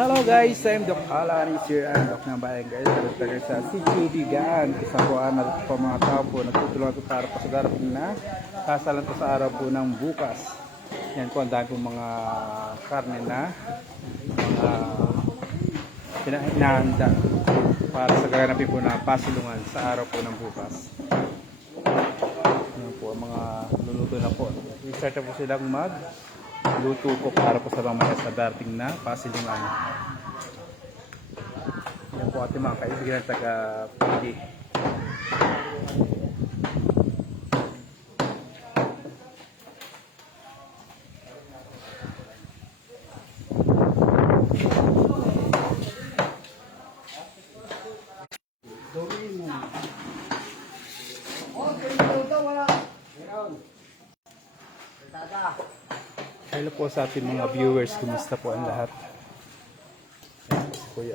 Hello guys, I'm Doc Alan is here and Doc ng bayan guys. Salut tayo sa CQD-gaan. Isa po ang natin po mga tao po nagtutulungan po para po sa darating na kasalan po sa araw po ng bukas. Yan po ang dami po mga karne na mga pinahanda para sa gaganapin po na pasilungan sa araw po ng bukas. Yan po mga luluto na po. I-start na po silang mag luto po para po sa mamaya sa darating na pasilungan. Yan po ating mga kaibigan ng taga PD. Hello po sa ating mga viewers. Kumusta po ang lahat? Si Kuya.